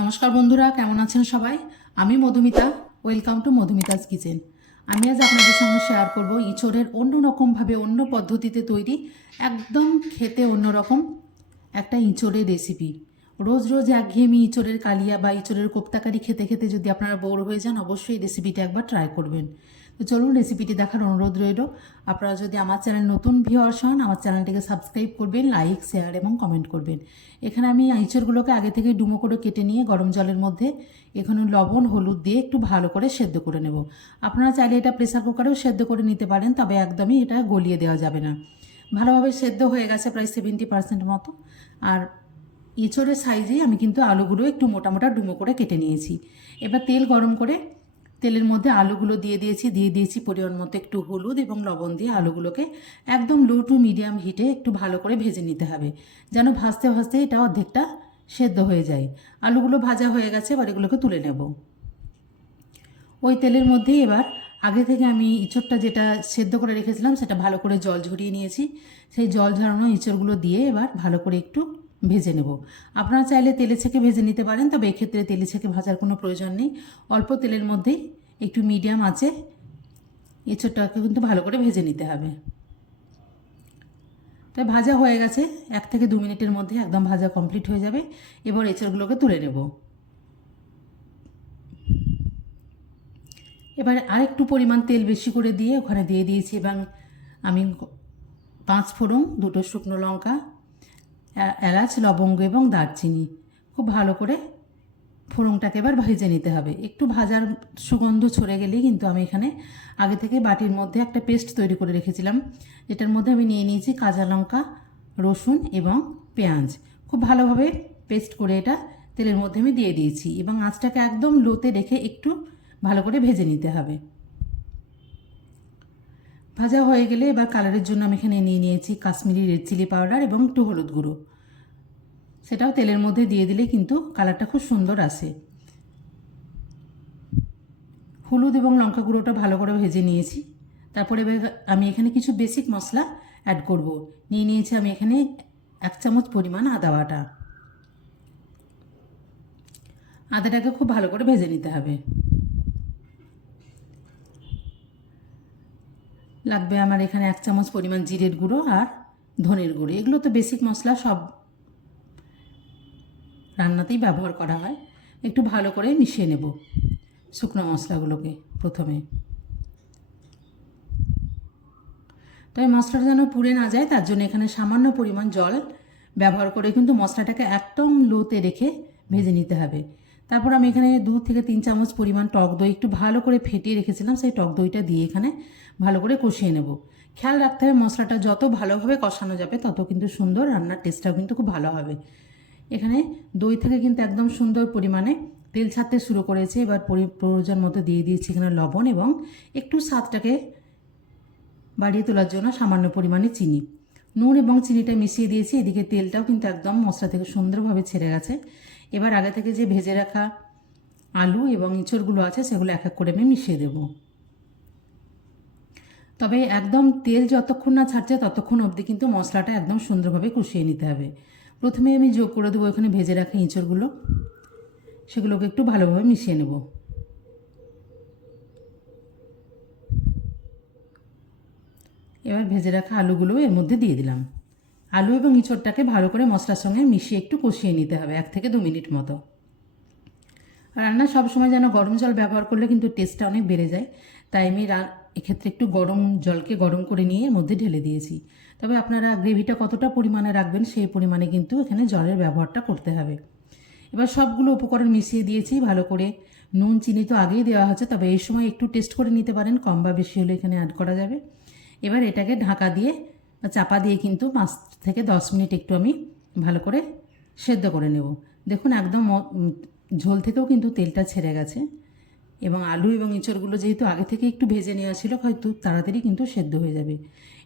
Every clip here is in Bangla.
নমস্কার বন্ধুরা, কেমন আছেন সবাই? আমি Madhumita welcome to Madhumita's kitchen আমি আজ আপনাদের সঙ্গে শেয়ার করব ইঁচড়ের অন্য রকমভাবে অন্য পদ্ধতিতে তৈরি, একদম খেতে অন্যরকম একটা ইঁচড়ের রেসিপি রোজ রোজ একঘেয়েমি ইঁচড়ের কালিয়া বা ইঁচড়ের কোপ্তাকারি খেতে খেতে যদি আপনারা বোর হয়ে যান, অবশ্যই রেসিপিটা একবার ট্রাই করবেন। তো চলুন রেসিপিটি দেখার অনুরোধ রইল। আপনারা যদি আমার চ্যানেল নতুন ভিউয়ার্স হন, আমার চ্যানেলটিকে সাবস্ক্রাইব করবেন লাইক শেয়ার এবং কমেন্ট করবেন। এখানে আমি আইঁচড়গুলোকে আগে থেকে ডুমো করে কেটে নিয়ে গরম জলের মধ্যে এখানে লবণ, হলুদ দিয়ে একটু ভালো করে সেদ্ধ করে নেব। আপনারা চাইলে এটা প্রেসার কুকারেও সেদ্ধ করে নিতে পারেন, তবে একদমই এটা গলিয়ে দেওয়া যাবে না। ভালোভাবে সেদ্ধ হয়ে গেছে প্রায় সেভেন্টি পার্সেন্ট মতো। আর এঁচড়ের সাইজেই আমি কিন্তু আলুগুলো একটু মোটা মোটা ডুমো করে কেটে নিয়েছি। এবার তেল গরম করে তেলের মধ্যে আলুগুলো দিয়ে দিয়েছি দিয়ে দিয়েছি পরিমাণ মতো একটু হলুদ এবং লবণ দিয়ে আলুগুলোকে একদম লো টু মিডিয়াম হিটে একটু ভালো করে ভেজে নিতে হবে, যেন ভাজতে ভাজতে এটা অর্ধেকটা সেদ্ধ হয়ে যায়। আলুগুলো ভাজা হয়ে গেছে, এবার এগুলোকে তুলে নেব। ওই তেলের মধ্যেই এবার আগে থেকে আমি ইঁচড়টা যেটা সেদ্ধ করে রেখেছিলাম, সেটা ভালো করে জল ঝরিয়ে নিয়েছি। সেই জল ঝরানো ইঁচড়গুলো দিয়ে এবার ভালো করে একটু ভেজে নেব। আপনারা চাইলে তেলে ছেঁকে ভেজে নিতে পারেন, তবে এক্ষেত্রে তেলে ছেঁকে ভাজার কোনো প্রয়োজন নেই। অল্প তেলের মধ্যেই একটু মিডিয়াম আছে, এঁচড়টাকে কিন্তু ভালো করে ভেজে নিতে হবে। তাই ভাজা হয়ে গেছে, এক থেকে দু মিনিটের মধ্যে একদম ভাজা কমপ্লিট হয়ে যাবে। এবার এঁচড়গুলোকে তুলে নেব। এবার আরেকটু পরিমাণ তেল বেশি করে দিয়ে ওখানে দিয়ে দিয়েছি, এবং আমি পাঁচ ফোড়ন, দুটো শুকনো লঙ্কা এলাচ লবঙ্গ এবং দারচিনি। খুব ভালো করে ফোড়নটাকে এবার ভেজে নিতে হবে। একটু ভাজার সুগন্ধ ছড়ে গেলেই কিন্তু আমি এখানে আগে থেকে বাটির মধ্যে একটা পেস্ট তৈরি করে রেখেছিলাম। যেটার মধ্যে আমি নিয়ে নিয়েছি কাঁচা লঙ্কা, রসুন এবং পেঁয়াজ। খুব ভালোভাবে পেস্ট করে এটা তেলের মধ্যে আমি দিয়ে দিয়েছি এবং আঁচটাকে একদম লোতে রেখে একটু ভালো করে ভেজে নিতে হবে। ভাজা হয়ে গেলে এবার কালারের জন্য আমি এখানে নিয়ে নিয়েছি কাশ্মীরি রেড চিলি পাউডার এবং একটু হলুদ গুঁড়ো। সেটাও তেলের মধ্যে দিয়ে দিলে কিন্তু কালারটা খুব সুন্দর আসে। হলুদ এবং লঙ্কা গুঁড়োটা ভালো করে ভেজে নিয়েছি। তারপরে এবার আমি এখানে কিছু বেসিক মশলা অ্যাড করব। নিয়ে নিয়েছি আমি এখানে এক চামচ পরিমাণ আদা বাটা। আদাটাকে খুব ভালো করে ভেজে নিতে হবে। লাগবে আমার এখানে এক চামচ পরিমাণ জিরের গুঁড়ো আর ধনের গুঁড়ো। এগুলো তো বেসিক মশলা সব রান্নাতেই ব্যবহার করা হয়। একটু ভালো করে মিশিয়ে নেব শুকনো মশলাগুলোকে প্রথমে। তবে মশলাটা যেন পুড়ে না যায়, তার জন্য এখানে সামান্য পরিমাণ জল ব্যবহার করে কিন্তু মশলাটাকে একদম লোতে রেখে ভেজে নিতে হবে। তারপর আমি এখানে দু থেকে তিন চামচ পরিমাণ টক দই একটু ভালো করে ফেটিয়ে রেখেছিলাম, সেই টক দইটা দিয়ে এখানে ভালো করে কষিয়ে নেব। খেয়াল রাখতে হবে মশলাটা যত ভালোভাবে কষানো যাবে, তত কিন্তু সুন্দর রান্নার টেস্টটাও কিন্তু খুব ভালো হবে। এখানে দই থেকে কিন্তু একদম সুন্দর পরিমাণে তেল ছাড়তে শুরু করেছে, এবার পরি- প্রয়োজন মতো দিয়ে দিয়েছি এখানে লবণ এবং একটু স্বাদটাকে বাড়িয়ে তোলার জন্য সামান্য পরিমাণে চিনি। নুন এবং চিনিটা মিশিয়ে দিয়েছি, এদিকে তেলটাও কিন্তু একদম মশলা থেকে সুন্দরভাবে ছেড়ে গেছে। এবার আগে থেকে যে ভেজে রাখা আলু এবং ইঁচড়গুলো আছে, সেগুলো এক এক করে আমি মিশিয়ে দেব। তবে একদম তেল যতক্ষণ না ছাড়ছে ততক্ষণ অবধি কিন্তু মশলাটা একদম সুন্দরভাবে কষিয়ে নিতে হবে। প্রথমে আমি যোগ করে দেবো এখানে ভেজে রাখা ইঁচড়গুলো। সেগুলোকে একটু ভালোভাবে মিশিয়ে নেব। এবার ভেজে রাখা আলুগুলো এর মধ্যে দিয়ে দিলাম। আলু এবং ইঁচড়টাকে ভালো করে মশলার সঙ্গে মিশিয়ে একটু কষিয়ে নিতে হবে, এক থেকে দু মিনিট মতো। রান্না সবসময় যেন গরম জল ব্যবহার করলে কিন্তু টেস্টটা অনেক বেড়ে যায়। তাই আমি এক্ষেত্রে একটু গরম জলকে গরম করে নিয়ে এর মধ্যে ঢেলে দিয়েছি। তবে আপনারা গ্রেভিটা কতটা পরিমাণে রাখবেন সেই পরিমাণে কিন্তু এখানে জলের ব্যবহারটা করতে হবে। এবার সবগুলো উপকরণ মিশিয়ে দিয়েছি, ভালো করে নুন, চিনি তো আগেই দেওয়া হচ্ছে তবে এই সময় একটু টেস্ট করে নিতে পারেন, কম বা বেশি হলে এখানে অ্যাড করা যাবে। এবার এটাকে ঢাকা দিয়ে চাপা দিয়ে কিন্তু পাঁচ থেকে দশ মিনিট একটু আমি ভালো করে সেদ্ধ করে নেব। দেখুন, একদম ঝোল থেকেও কিন্তু তেলটা ছেড়ে গেছে এবং আলু এবং ইঁচড়গুলো যেহেতু আগে থেকে একটু ভেজে নেওয়া ছিল, হয়তো তাড়াতাড়ি কিন্তু সেদ্ধ হয়ে যাবে।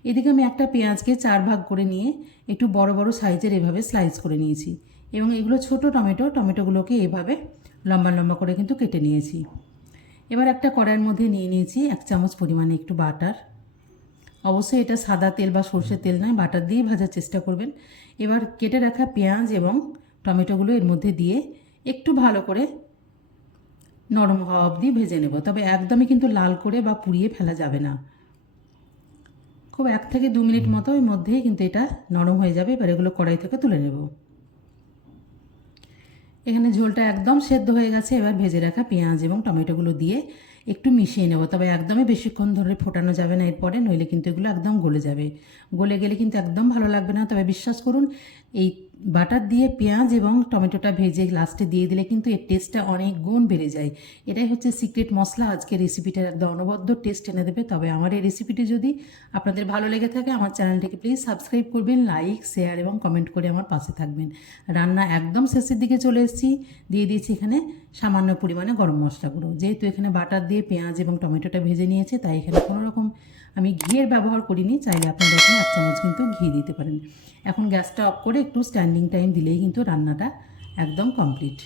এদিকে আমি একটা পেঁয়াজকে চার ভাগ করে নিয়ে একটু বড় বড় সাইজের এভাবে স্লাইস করে নিয়েছি এবং এগুলো ছোট টমেটো, টমেটোগুলোকে এভাবে লম্বা লম্বা করে কিন্তু কেটে নিয়েছি। এবার একটা কড়াইয়ের মধ্যে নিয়ে নিয়েছি এক চামচ পরিমাণে একটু বাটার। অবশ্যই এটা সাদা তেল বা সর্ষের তেল নয় বাটার দিয়েই ভাজার চেষ্টা করবেন। এবার কেটে রাখা পেঁয়াজ এবং টমেটোগুলো এর মধ্যে দিয়ে একটু ভালো করে নরম হওয়া অবধি ভেজে নেব। তবে একদমই কিন্তু লাল করে বা পুড়িয়ে ফেলা যাবে না। খুব এক থেকে দু মিনিট মতো এর মধ্যেই কিন্তু এটা নরম হয়ে যাবে। এবার এগুলো কড়াই থেকে তুলে নেব। এখানে ঝোলটা একদম সেদ্ধ হয়ে গেছে, এবার ভেজে রাখা পেঁয়াজ এবং টমেটোগুলো দিয়ে একটু মিশিয়ে নেব। তবে একদমই বেশিক্ষণ ধরে ফোটানো যাবে না এরপরে, নইলে কিন্তু এগুলো একদম গলে যাবে। গলে গেলে কিন্তু একদম ভালো লাগবে না। তবে বিশ্বাস করুন, এই বাটার দিয়ে পেঁয়াজ এবং টমেটোটা ভেজে লাস্টে দিয়ে দিলে কিন্তু এর টেস্টটা অনেক গুণ বেড়ে যায়। এটাই হচ্ছে সিক্রেট মশলা। আজকে রেসিপিটার একদম অনবদ্য টেস্ট এনে দেবে। তবে আমার এই রেসিপিটি যদি আপনাদের ভালো লেগে থাকে, আমার চ্যানেলটিকে প্লিজ সাবস্ক্রাইব করবেন লাইক শেয়ার এবং কমেন্ট করে আমার পাশে থাকবেন। রান্না একদম শেষের দিকে চলে এসেছি। দিয়ে দিয়েছি এখানে সামান্য পরিমাণে গরম মশলা গুঁড়ো। যেহেতু এখানে বাটার দিয়ে পেঁয়াজ এবং টমেটোটা ভেজে নিয়েছে, তাই এখানে কোনো রকম আমি ঘিয়ের ব্যবহার করিনি, চাইলে আপনারা এখানে এক চামচ কিন্তু ঘি দিতে পারেন। এখন গ্যাসটা অফ করে একটু স্ট্যান্ডিং টাইম দিলেই কিন্তু রান্নাটা একদম কমপ্লিট